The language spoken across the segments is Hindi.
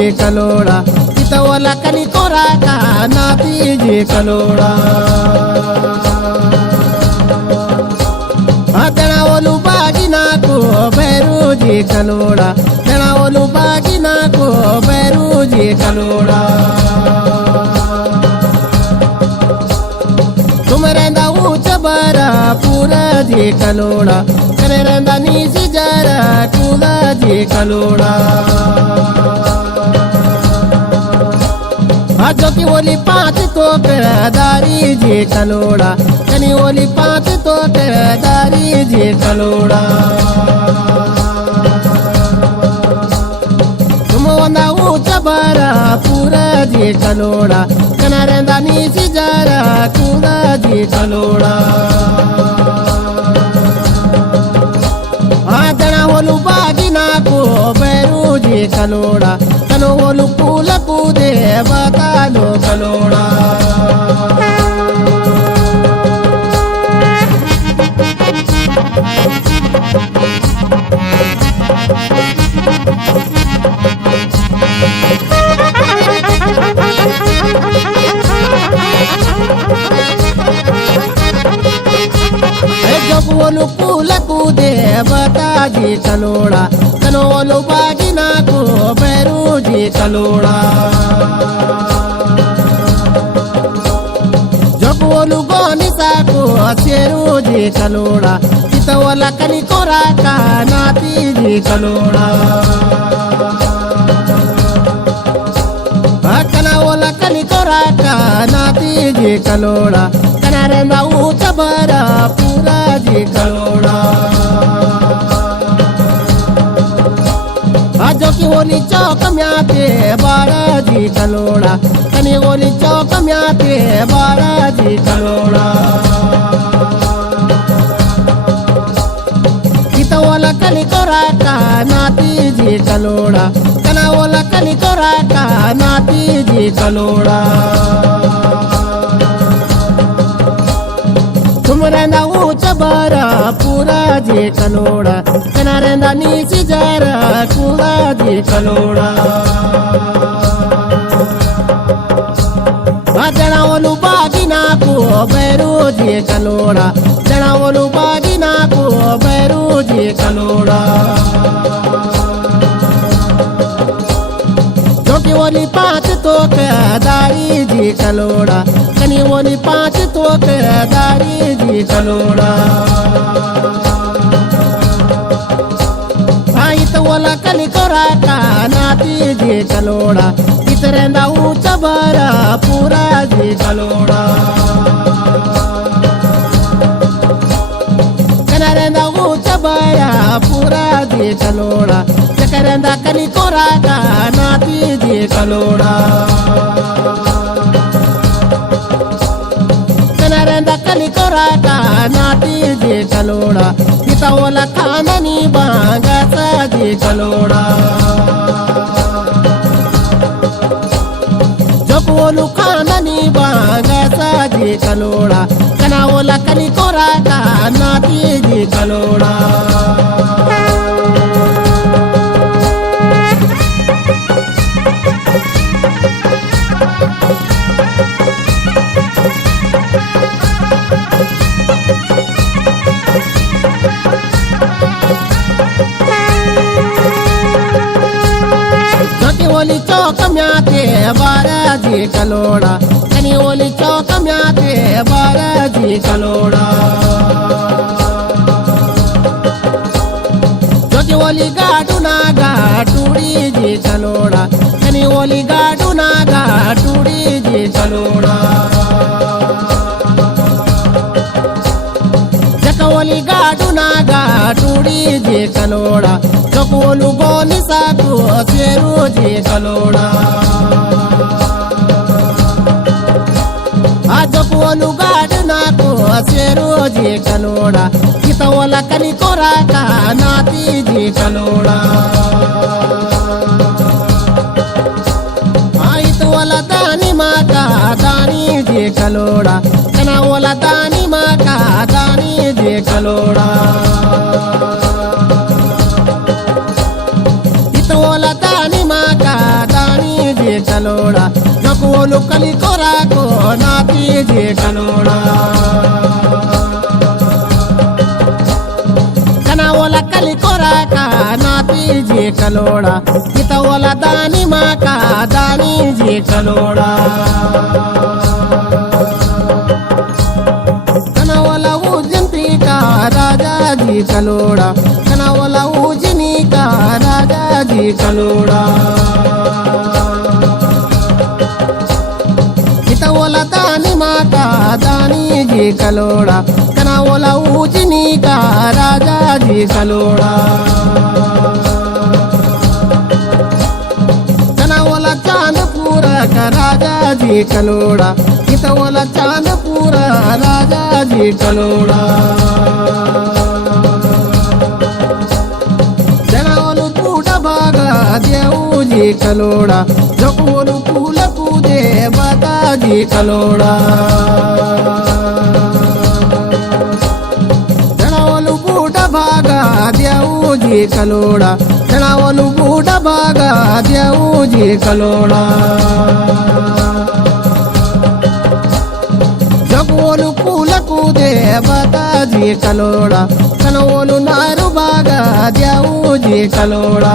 je kaloda ita wala kani koraka nati je kaloda adana wolu bagina ko beru je kaloda dana wolu bagina ko beru je kaloda tumerenda uchabara pura je kaloda kerenda ni sijara kula je kaloda आजो की ओली पाँच तो दारी जे कलोड़ा कनी ओली पाँच तो दारी जे कलोड़ा तुम वंदा ऊंचा बारा पूरा जे कलोड़ा कना रेंदा नीची जारा कूड़ा जे कलोड़ा आदना होलू बागिना को बेरू जे कलोड़ा कनो होलू पूला कूदे बतालो कलोड़ा वोलू पूला कूदे बता जी कलोड़ा कनो वोलू बागिना को बेरू जी कलोड़ा जब वोलू गोनी साको शेरू जी कलोड़ा चिता वाला कनी कोरा का नाती जी कलोड़ा कना वाला कनी कोरा का नाती जी कलोड़ा कना रेंदा ऊंचा बरा पूरा जी कलोड़ा आजो की होली चौक म्याते बारा जी कलोड़ा कनी होली चौक म्याते बारा जी कलोड़ा किता वाला कनी कोरा का नाती जी कलोड़ा कना वाला कनी कोरा का नाती जी कलोड़ा तुम रेंदा ऊंचा बारा पूरा जे कलोड़ा कना रेंदा नीची जारा कूड़ा जे कलोड़ा जना वोलू बागिना को बेरू जे कलोड़ा जना वोलू बागिना को बेरू जे कलोड़ा जोकी वोली पाँच तो दारी जी कलोड़ा कनी वोली पाँच तो दारी जी कलोड़ा आई तो वाला कनी कोरा का नाती जी कलोड़ा इतरेंदा ऊंचा बारा पूरा जी कलोड़ा कनारेंदा ऊंचा बारा पूरा जी कलोड़ा चकरेंदा कनी कोरा का नाती जी कलोड़ा कनारेंदा कनी कोरा का नाती जी कलोड़ा किता वाला खाननी बांगा सा जी कलोड़ा जब वोलू खाननी बांगा सा जी कलोड़ा कना वाला कनी कोरा का नाती जी कलोड़ा ओली चौक म्याते बारा जी कलोड़ा कनी ओली चौक म्याते बारा जी कलोड़ा जोकी ओली गाडू नागा टूड़ी जी कलोड़ा कनी ओली गाडू नागा टूड़ी जी कलोड़ा जक ओली गाडू नागा टूड़ी जी कलोड़ा चकोलू गोनी साको शेरू जी कलोड़ा आजो कोलू गाडना को शेरू जी कलोड़ा किता वाला कनी कोरा का नाती जी कलोड़ा आई तो वाला दानी माँ का दानी जी कलोड़ा कना वाला दानी माँ का दानी जी कलोड़ा वाला दानी माँ का दानी नाती जी कलोड़ा कनावला कली कोरा का नाती जी कलोड़ा कितवला दानी माँ का दानी जी कलोड़ा कनावला उजंती का राजा जी कलोड़ा कनावला उजनी का राजा जी कलोड़ा कितवला दानी माँ का दानी जी कलोड़ा कनावला उजनी का राजा जी कलोड़ा कनावला चांदपुर का राजा जी कलोड़ा कितवला चांदपुर राजा जी कलोड़ा जनावलू पूटा भागा देऊ जी कलोड़ा जकोलू फूल पूजे बता जी कलोड़ा जनावलू पूटा भागा देऊ जी कलोड़ा जनावलू पूटा भागा देऊ जी कलोड़ा जगोलू फूल कूदे बता जी कलोड़ा कनवोलू नारू बागा देऊ जी कलोड़ा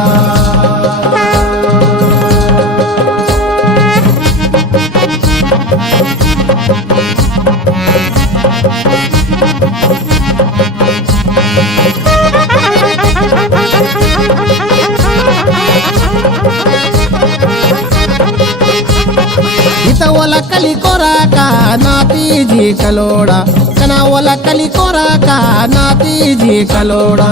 इतवला कली कोरा का नाती जी कलोड़ा कनावला कली कोरा का नाती जी कलोड़ा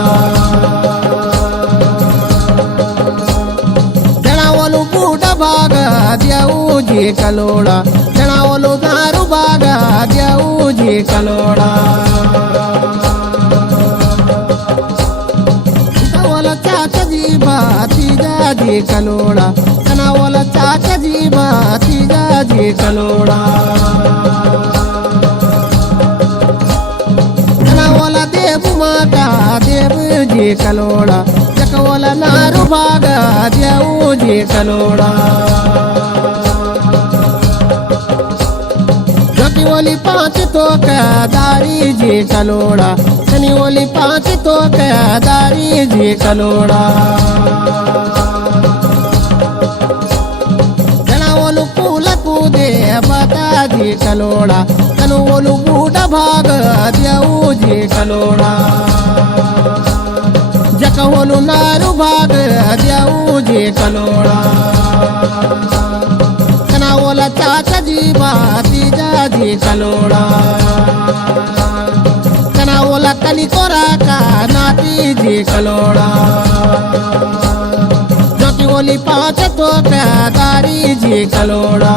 जनावलू बूटा भागा देऊ जी कलोड़ा जनावलू नारू भागा देऊ जी कलोड़ा इतवला चाचा जी भातीजा जी कलोड़ा कनावला चाचा जी भातीजा जी कलोड़ा कनावला देव माता देव जी कलोड़ा जकवला नारू भागा देऊ जी कलोड़ा जकीवली पाँच तो दारी जी कलोड़ा शनिवली पाँच तो दारी जी कलोड़ा जनावलू फूल कूदे बता जी कलोड़ा कनवलू बूटा भाग देऊ जी कलोड़ा जकवलू नारू भाग देऊ जी कलोड़ा कनावला चाचा जी भातीजा जी कलोड़ा कनावला कली कोरा का नाती जी कलोड़ा जोकीवली पाँच तो दारी जी कलोड़ा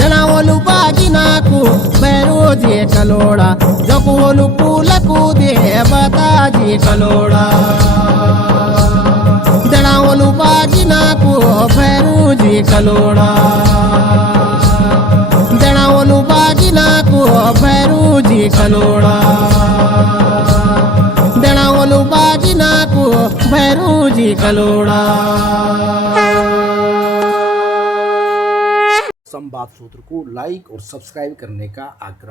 जनावलू बागिना को बैरो जी कलोड़ा जकोलू फूल कूदे बता जी कलोड़ा जनावलू बागिना को बैरो जी कलोड़ा जनावलू बागिना को बैरो जी कलोड़ा जनावलू बागिना को बैरो जी कलोड़ा। संवाद सूत्र को लाइक और सब्सक्राइब करने का आग्रह।